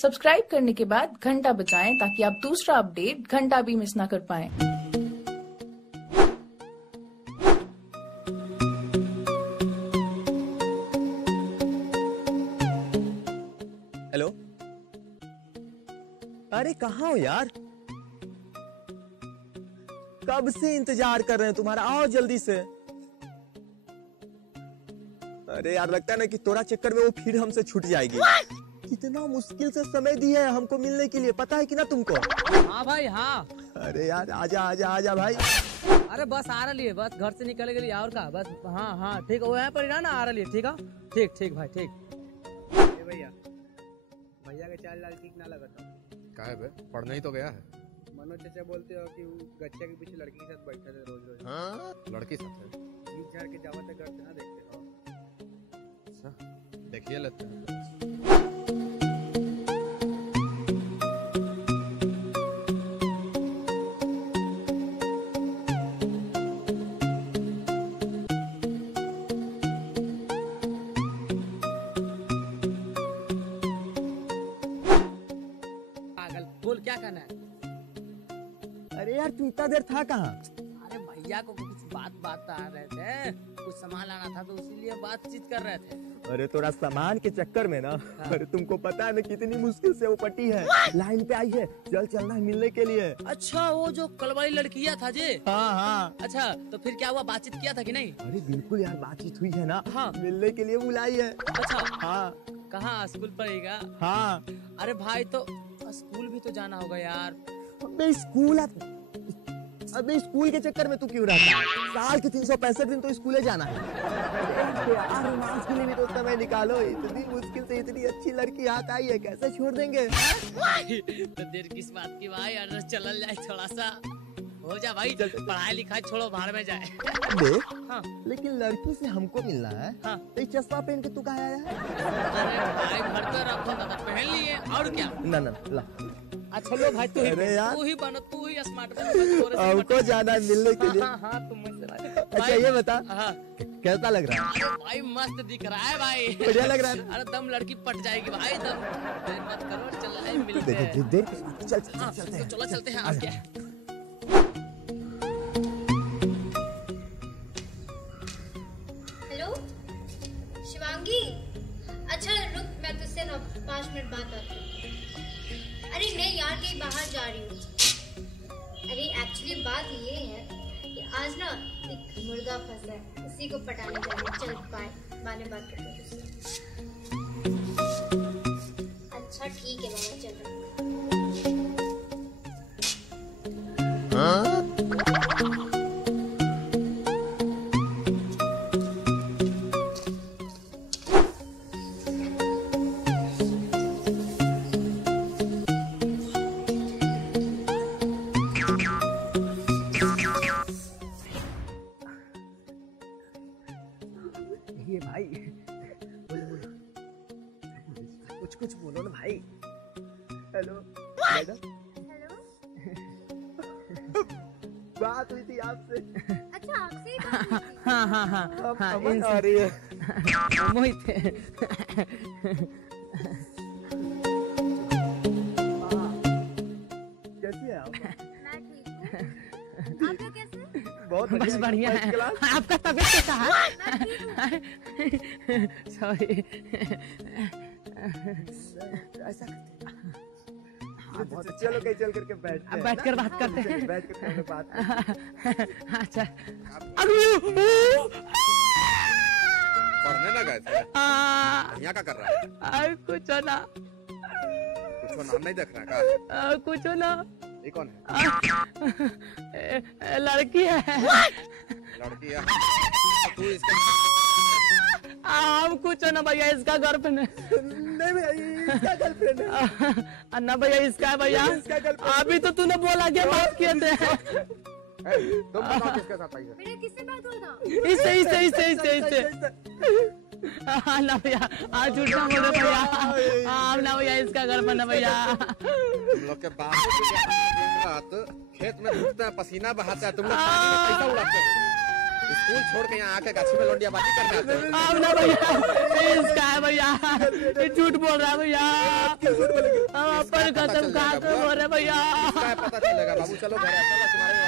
Subscribe करने के बाद घंटा बजाएं ताकि आप दूसरा अपडेट घंटा भी मिस ना कर पाएं। हेलो, अरे कहाँ हो यार? कब से इंतजार कर रहे हैं तुम्हारा, आओ जल्दी से। अरे यार लगता है ना कि तोरा चक्कर में वो फिर हमसे छूट जाएगी। कितना मुश्किल से समय दिया है हमको मिलने के लिए, पता है कि ना तुमको? हाँ भाई हाँ। अरे यार आजा आजा आजा भाई। अरे बस आ रही है, बस घर से निकले के लिए और का बस। हाँ हाँ ठीक है, वो यहाँ पर ही ना आ रही है। ठीक है, ठीक ठीक भाई ठीक। भैया भैया के चाल लाल ठीक ना लगा था। क्या है बे, पढ़ने ही तो गया है। मनोज चाचा बोलते हो कि गच्चे के पीछे लड़की के साथ बैठा था रोज रोज। हाँ? लड़की साथ है? बीच झाड़ के जावा तक घर से ना देखते हो। अच्छा, देखिए लेते हैं। पागल, बोल क्या करना है? अरे यार तू इतना देर था कहाँ? अरे भैया को कुछ बात आ रहे थे, कुछ सामान लाना था तो इसीलिए बातचीत कर रहे थे। अरे थोड़ा सामान के चक्कर में ना, अरे तुमको पता है ना कितनी मुश्किल से वो पट्टी है, लाइन पे आई है, चलना है मिलने के लिए। अच्छा वो जो कल वाली लड़कियाँ था जी? हाँ हाँ। अच्छा तो फिर क्या हुआ, बातचीत किया था कि नहीं? अरे बिल्कुल यार बातचीत हुई है ना। हाँ। मिलने के लिए बुलाई है। अच्छा हाँ कहाँ, स्कूल पढ़ेगा? हाँ। अरे भाई तो स्कूल भी तो जाना होगा यार। अबे स्कूल के चक्कर में तू क्यों रहता है? साल के 365 दिन तो स्कूले जाना है यार। रोमांस के लिए भी तो समय निकालो। इतनी मुश्किल से इतनी अच्छी लड़की हाथ आई है, कैसे छोड़ देंगे? तो देर किस बात की भाई, अरे चल जाए थोड़ा सा हो जा भाई। पढ़ाई लिखाई छोड़ो, बाहर में जाए। देख हाँ। लेकिन लड़की से हमको मिलना है। हाँ। तो चश्मा पहन के तू कहाँ आया है? अरे भाई घर पे रखो था तो पहन लिए और क्या। ना ना ला। अच्छा लो भाई तू ही, अरे यार। तू ही बनो, तू ही स्मार्ट बनो। हमको जाना है मिलने के लिए। हाँ हाँ तुम मुझसे। अच्छा ये बता हाँ कैसा लग रहा है? अरे भाई मस्त दिख रहा है भाई, बढ़िया लग रहा है। अरे दम लड़की पट जाएगी भाई, दम देर मत करो, चल रहे मिलते देख हैं। देख चल हाँ चलते हैं। तो चलो चलते हैं, और क्या। हेलो शिवांगी, अच्छा रुक मैं तुझसे ना 5 मिनट बाद आती हूँ। अरे नहीं यार कहीं बाहर जा रही हूँ। अरे एक्चुअली बात ये है कि आज ना एक मुर्गा फंसा है, उसी को पटाने जा रही हूँ। चल बाय, बाद में बात करते हैं तुझसे। अच्छा ठीक है बाबा, चलो। ये भाई बोलो कुछ बोलो ना भाई। Hello madam. हेलो बात हुई थी आपसे। अच्छा आपसे ही बात हुई थी? हाँ हाँ हाँ हाँ अमन आ रही है। मोहित। कैसी है आप? मैं ठीक हूँ, आप लोग कैसे? बहुत बस बढ़िया है। आपका तबीयत कैसा है? सॉरी। ऐसा करते हैं। चलो कहीं चल करके बैठते हैं। बैठ कर बात करते हैं। बैठ कर हम लोग बात करते हैं। अच्छा पढ़ने ना गए थे? यहाँ क्या कर रहा है? कुछ ना, कुछ नाम नहीं देख रहा है का? कुछ ना। ये कौन है? लड़की है। लड़की है? तू इसका हम कुछ ना भैया, इसका गर्लफ्रेंड है। नहीं भैया इसका गर्लफ्रेंड है। अन्ना भैया इसका है भैया। अभी तो तूने बोला क्या बात किए थे? तुम बताओ किसके साथ आई है? बेटा किससे बात हुआ था? इससे ना भैया, आज झूठ ना बोलो भैया। ना भैया इसका गर्लफ्रेंड है भैया। तुम लोग के बाप दिन रात खेत में घुसते हैं, पसीना बहाते हैं, तुम लोग पानी में पैसा उड़ाते हो। स्कूल छोड़ के यहाँ आके गाछी में लौंडियाबाजी करने आते हो? अब ना भैया इसका है भैया, ये झूठ बोल रहा है भैया, हम पर कसम खा के बोल रहे भैया। क्या पता चलेगा बाबू, चलो घर चलो तुम्हारे